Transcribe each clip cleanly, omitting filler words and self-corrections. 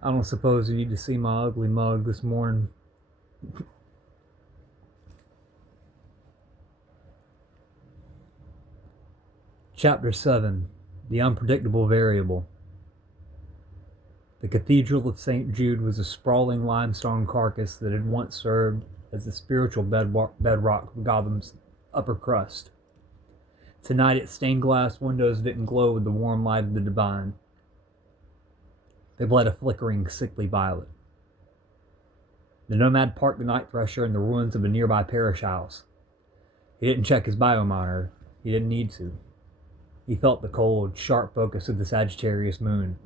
I don't suppose you need to see my ugly mug this morning. Chapter 7 The Unpredictable Variable. The Cathedral of St. Jude was a sprawling limestone carcass that had once served as the spiritual bedrock of Gotham's upper crust. Tonight, its stained glass windows didn't glow with the warm light of the divine. They bled a flickering, sickly violet. The nomad parked the night thresher in the ruins of a nearby parish house. He didn't check his biomonitor. He didn't need to. He felt the cold, sharp focus of the Sagittarius moon,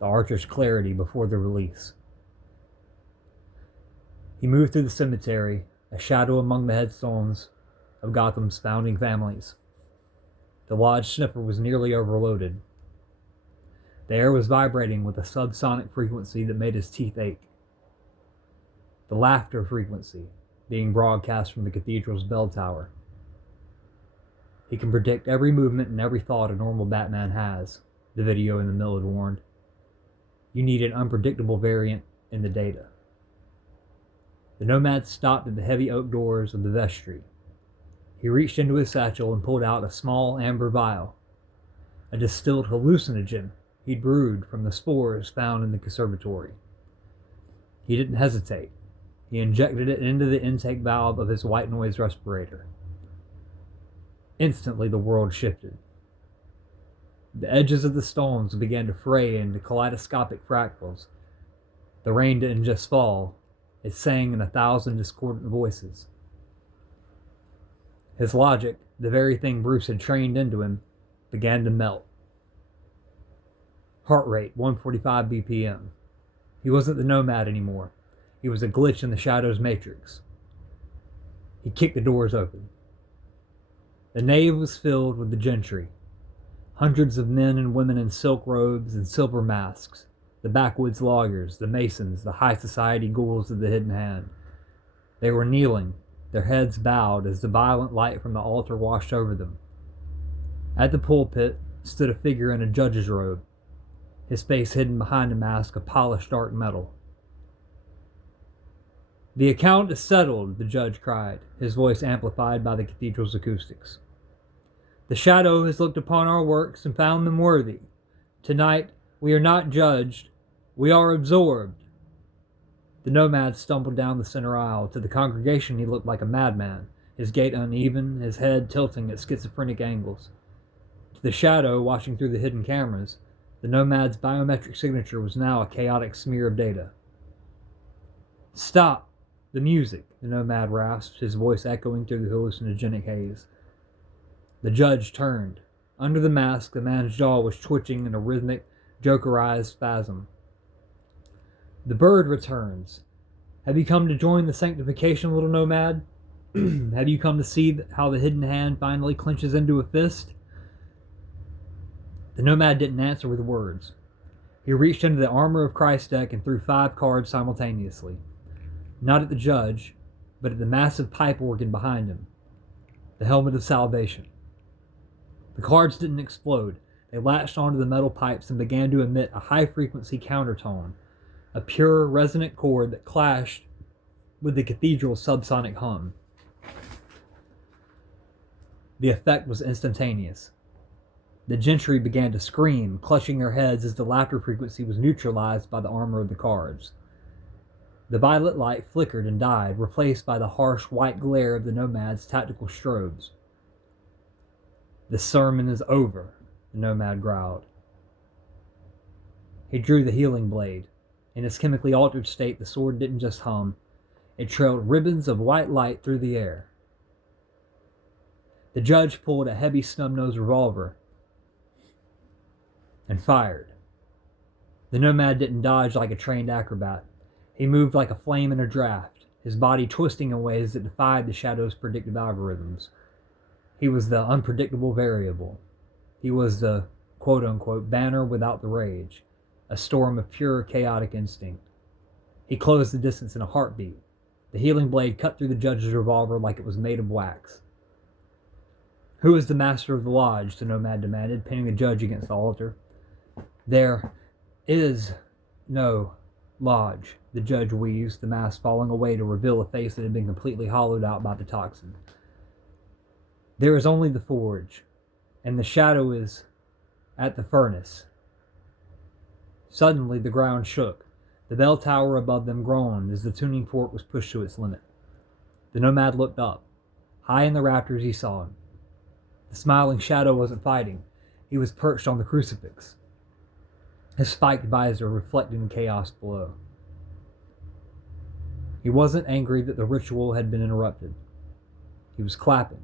the Archer's clarity before the release. He moved through the cemetery, a shadow among the headstones of Gotham's founding families. The lodge sniffer was nearly overloaded. The air was vibrating with a subsonic frequency that made his teeth ache. The laughter frequency being broadcast from the cathedral's bell tower. He can predict every movement and every thought a normal Batman has, the video in the mill had warned. You need an unpredictable variant in the data. The nomad stopped at the heavy oak doors of the vestry. He reached into his satchel and pulled out a small amber vial, a distilled hallucinogen he'd brewed from the spores found in the conservatory. He didn't hesitate. He injected it into the intake valve of his white noise respirator. Instantly, the world shifted. The edges of the stones began to fray into kaleidoscopic fractals. The rain didn't just fall, it sang in 1,000 discordant voices. His logic, the very thing Bruce had trained into him, began to melt. Heart rate 145 BPM. He wasn't the nomad anymore. He was a glitch in the Shadow's matrix. He kicked the doors open. The nave was filled with the gentry. Hundreds of men and women in silk robes and silver masks. The backwoods loggers, the masons, the high society ghouls of the hidden hand. They were kneeling, their heads bowed as the violent light from the altar washed over them. At the pulpit stood a figure in a judge's robe, his face hidden behind a mask of polished dark metal. "The account is settled," the judge cried, his voice amplified by the cathedral's acoustics. "The Shadow has looked upon our works and found them worthy. Tonight, we are not judged, we are absorbed." The nomad stumbled down the center aisle. To the congregation he looked like a madman, his gait uneven, his head tilting at schizophrenic angles. To the Shadow, watching through the hidden cameras, the nomad's biometric signature was now a chaotic smear of data. "Stop the music," the nomad rasped, his voice echoing through the hallucinogenic haze. The judge turned. Under the mask, the man's jaw was twitching in a rhythmic, jokerized spasm. "The bird returns. Have you come to join the sanctification, little nomad? Have you come to see how the hidden hand finally clenches into a fist?" The nomad didn't answer with words. He reached into the Armor of Christ deck and threw 5 cards simultaneously. Not at the judge, but at the massive pipe organ behind him. The helmet of salvation. The cards didn't explode. They latched onto the metal pipes and began to emit a high-frequency countertone, a pure, resonant chord that clashed with the cathedral's subsonic hum. The effect was instantaneous. The gentry began to scream, clutching their heads as the laughter frequency was neutralized by the armor of the cards. The violet light flickered and died, replaced by the harsh white glare of the nomad's tactical strobes. "The sermon is over," the nomad growled. He drew the healing blade. In its chemically altered state, the sword didn't just hum. It trailed ribbons of white light through the air. The judge pulled a heavy snub-nosed revolver and fired. The nomad didn't dodge like a trained acrobat. He moved like a flame in a draft, his body twisting in ways that defied the Shadow's predictive algorithms. He was the unpredictable variable. He was the quote-unquote banner without the rage, a storm of pure chaotic instinct. He closed the distance in a heartbeat. The healing blade cut through the judge's revolver like it was made of wax. "Who is the master of the lodge?" the nomad demanded, pinning the judge against the altar. "There is No, Lodge, the judge wheezed, the mask falling away to reveal a face that had been completely hollowed out by the toxin. There is only the forge, and the shadow is at the furnace. Suddenly the ground shook. The bell tower above them groaned as the tuning fork was pushed to its limit. The nomad looked up. High in the rafters he saw him. The smiling shadow wasn't fighting. He was perched on the crucifix, his spiked visor reflecting the chaos below. He wasn't angry that the ritual had been interrupted. He was clapping.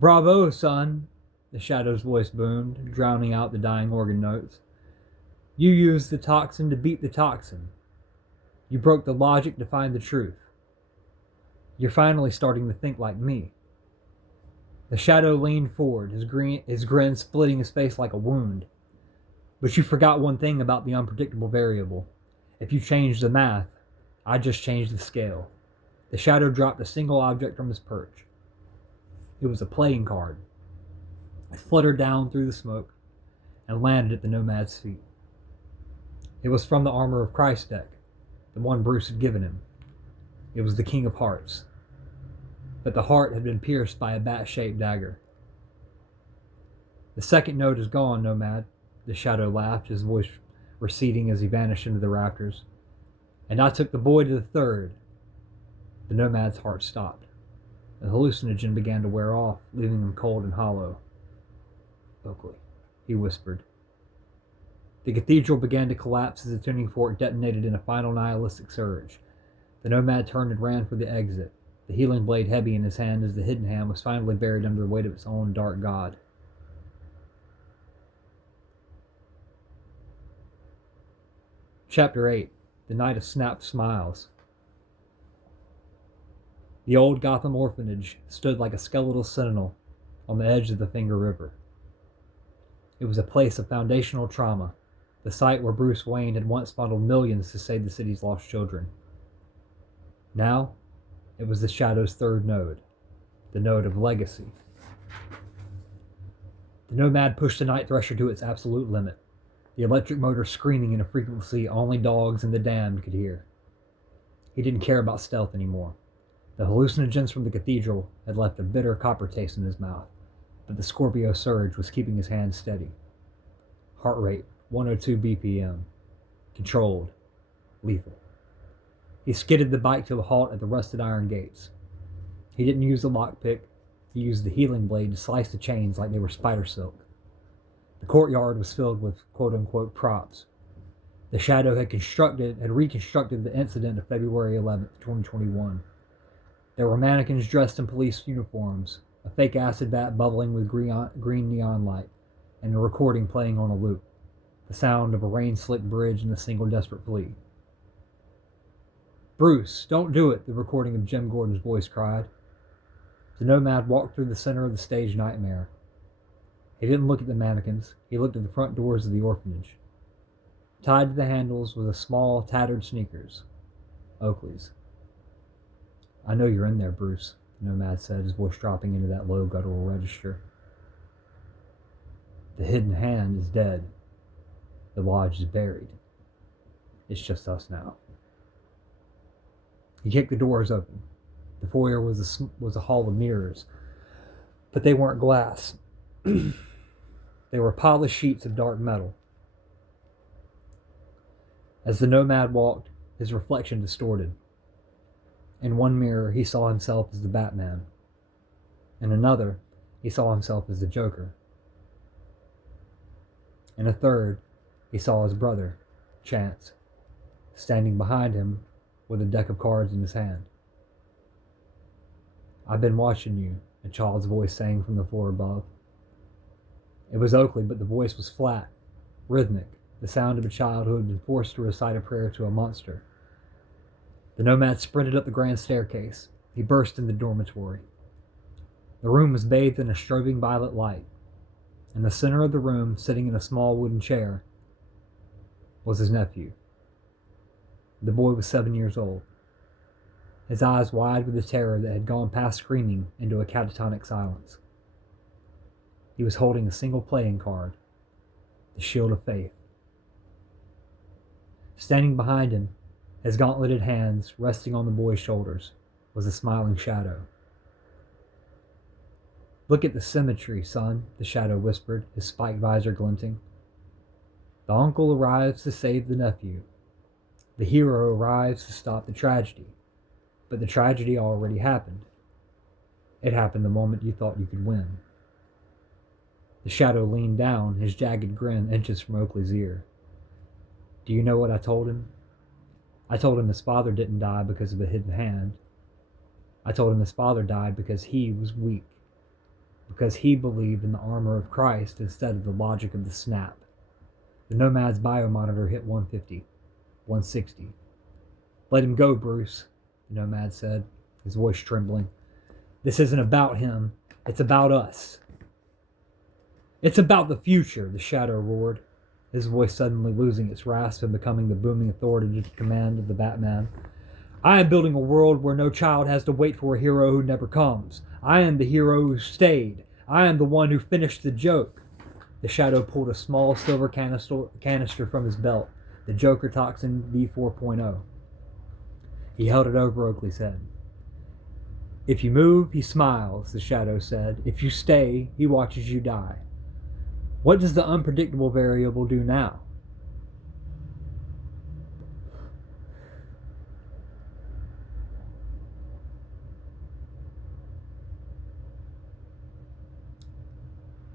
"Bravo, son," the shadow's voice boomed, drowning out the dying organ notes. "You used the toxin to beat the toxin. You broke the logic to find the truth. You're finally starting to think like me." The shadow leaned forward, his grin splitting his face like a wound. "But you forgot one thing about the unpredictable variable. If you change the math, I just changed the scale." The shadow dropped a single object from his perch. It was a playing card. It fluttered down through the smoke and landed at the nomad's feet. It was from the Armor of Christ deck, the one Bruce had given him. It was the King of Hearts. But the heart had been pierced by a bat-shaped dagger. "The second note is gone, Nomad," the shadow laughed, his voice receding as he vanished into the rafters. "And I took the boy to the third." The nomad's heart stopped. The hallucinogen began to wear off, leaving him cold and hollow. "Oakley," he whispered. The cathedral began to collapse as the tuning fork detonated in a final nihilistic surge. The nomad turned and ran for the exit, the healing blade heavy in his hand as the hidden hand was finally buried under the weight of its own dark god. Chapter 8. The Night of Snapped Smiles. The old Gotham orphanage stood like a skeletal sentinel on the edge of the Finger River. It was a place of foundational trauma, the site where Bruce Wayne had once funneled millions to save the city's lost children. Now, it was the Shadow's third node, the node of legacy. The Nomad pushed the Night Thresher to its absolute limit, the electric motor screaming in a frequency only dogs and the damned could hear. He didn't care about stealth anymore. The hallucinogens from the cathedral had left a bitter copper taste in his mouth, but the Scorpio surge was keeping his hands steady. Heart rate 102 BPM. Controlled. Lethal. He skidded the bike to a halt at the rusted iron gates. He didn't use the lockpick. He used the healing blade to slice the chains like they were spider silk. The courtyard was filled with quote-unquote props. The Shadow had reconstructed the incident of February 11th, 2021. There were mannequins dressed in police uniforms, a fake acid vat bubbling with green neon light, and a recording playing on a loop, the sound of a rain-slicked bridge and a single desperate plea. "Bruce, don't do it," the recording of Jim Gordon's voice cried. The Nomad walked through the center of the stage nightmare. He didn't look at the mannequins. He looked at the front doors of the orphanage. Tied to the handles was a small, tattered Sneakers. Oakley's. "I know you're in there, Bruce," the Nomad said, his voice dropping into that low guttural register. "The hidden hand is dead. The lodge is buried. It's just us now." He kicked the doors open. The foyer was a hall of mirrors, but they weren't glass. They were polished sheets of dark metal. As the Nomad walked, his reflection distorted. In one mirror, he saw himself as the Batman. In another, he saw himself as the Joker. In a third, he saw his brother, Chance, standing behind him with a deck of cards in his hand. "I've been watching you," a child's voice sang from the floor above. It was Oakley, but the voice was flat, rhythmic, the sound of a child who had been forced to recite a prayer to a monster. The Nomad sprinted up the grand staircase. He burst into the dormitory. The room was bathed in a strobing violet light. In the center of the room, sitting in a small wooden chair, was his nephew. The boy was 7 years old, his eyes wide with the terror that had gone past screaming into a catatonic silence. He was holding a single playing card, the Shield of Faith. Standing behind him, his gauntleted hands resting on the boy's shoulders, was a smiling shadow. "Look at the symmetry, son," the shadow whispered, his spiked visor glinting. "The uncle arrives to save the nephew. The hero arrives to stop the tragedy. But the tragedy already happened. It happened the moment you thought you could win." The shadow leaned down, his jagged grin inches from Oakley's ear. "Do you know what I told him? I told him his father didn't die because of a hidden hand. I told him his father died because he was weak, because he believed in the armor of Christ instead of the logic of the snap." The Nomad's biomonitor hit 150, 160. "Let him go, Bruce," the Nomad said, his voice trembling. "This isn't about him. It's about us." "It's about the future," the shadow roared, his voice suddenly losing its rasp and becoming the booming authoritative command of the Batman. "I am building a world where no child has to wait for a hero who never comes. I am the hero who stayed. I am the one who finished the joke." The shadow pulled a small silver canister from his belt, the Joker Toxin V4.0. He held it over Oakley's head. "If you move, he smiles," the shadow said. "If you stay, he watches you die. What does the unpredictable variable do now?"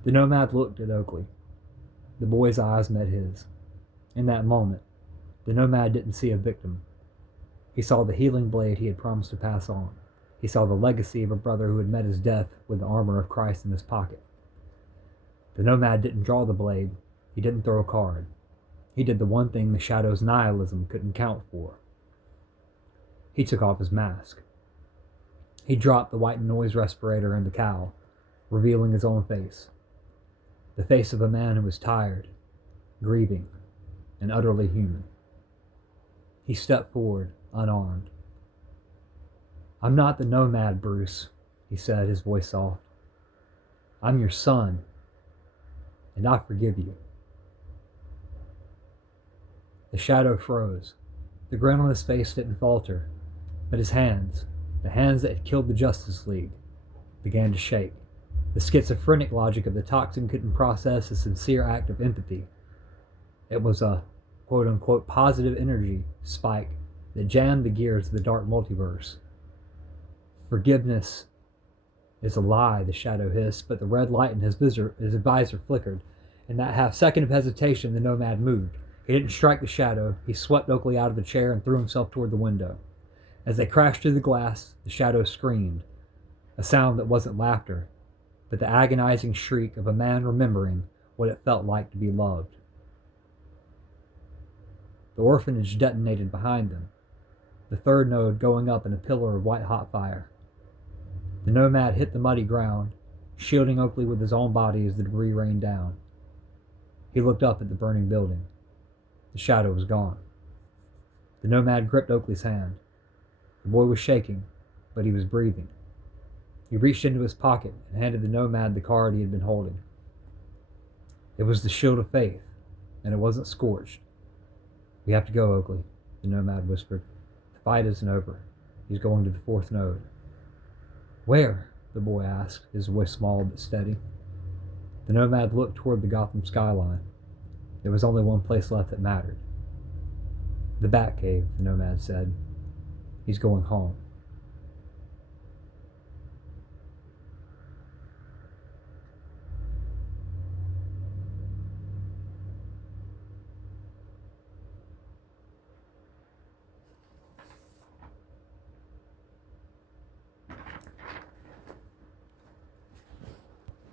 The Nomad looked at Oakley. The boy's eyes met his. In that moment, the Nomad didn't see a victim. He saw the healing blade he had promised to pass on. He saw the legacy of a brother who had met his death with the armor of Christ in his pocket. The Nomad didn't draw the blade. He didn't throw a card. He did the one thing the Shadow's nihilism couldn't count for. He took off his mask. He dropped the white noise respirator and the cowl, revealing his own face. The face of a man who was tired, grieving, and utterly human. He stepped forward, unarmed. "I'm not the Nomad, Bruce," he said, his voice soft. "I'm your son, and I forgive you." The shadow froze. The grin on his face didn't falter, but his hands, the hands that had killed the Justice League, began to shake. The schizophrenic logic of the toxin couldn't process a sincere act of empathy. It was a quote-unquote positive energy spike that jammed the gears of the dark multiverse. "Forgiveness is a lie," the shadow hissed, but the red light in his visor flickered. In that half-second of hesitation, the Nomad moved. He didn't strike the shadow. He swept Oakley out of the chair and threw himself toward the window. As they crashed through the glass, the shadow screamed, a sound that wasn't laughter, but the agonizing shriek of a man remembering what it felt like to be loved. The orphanage detonated behind them, the third node going up in a pillar of white-hot fire. The Nomad hit the muddy ground, shielding Oakley with his own body as the debris rained down. He looked up at the burning building. The shadow was gone. The Nomad gripped Oakley's hand. The boy was shaking, but he was breathing. He reached into his pocket and handed the Nomad the card he had been holding. It was the Shield of Faith, and it wasn't scorched. "We have to go, Oakley," the Nomad whispered. "The fight isn't over. He's going to the fourth node." "Where?" the boy asked, his voice small but steady. The Nomad looked toward the Gotham skyline. There was only one place left that mattered. "The Batcave," the Nomad said. "He's going home."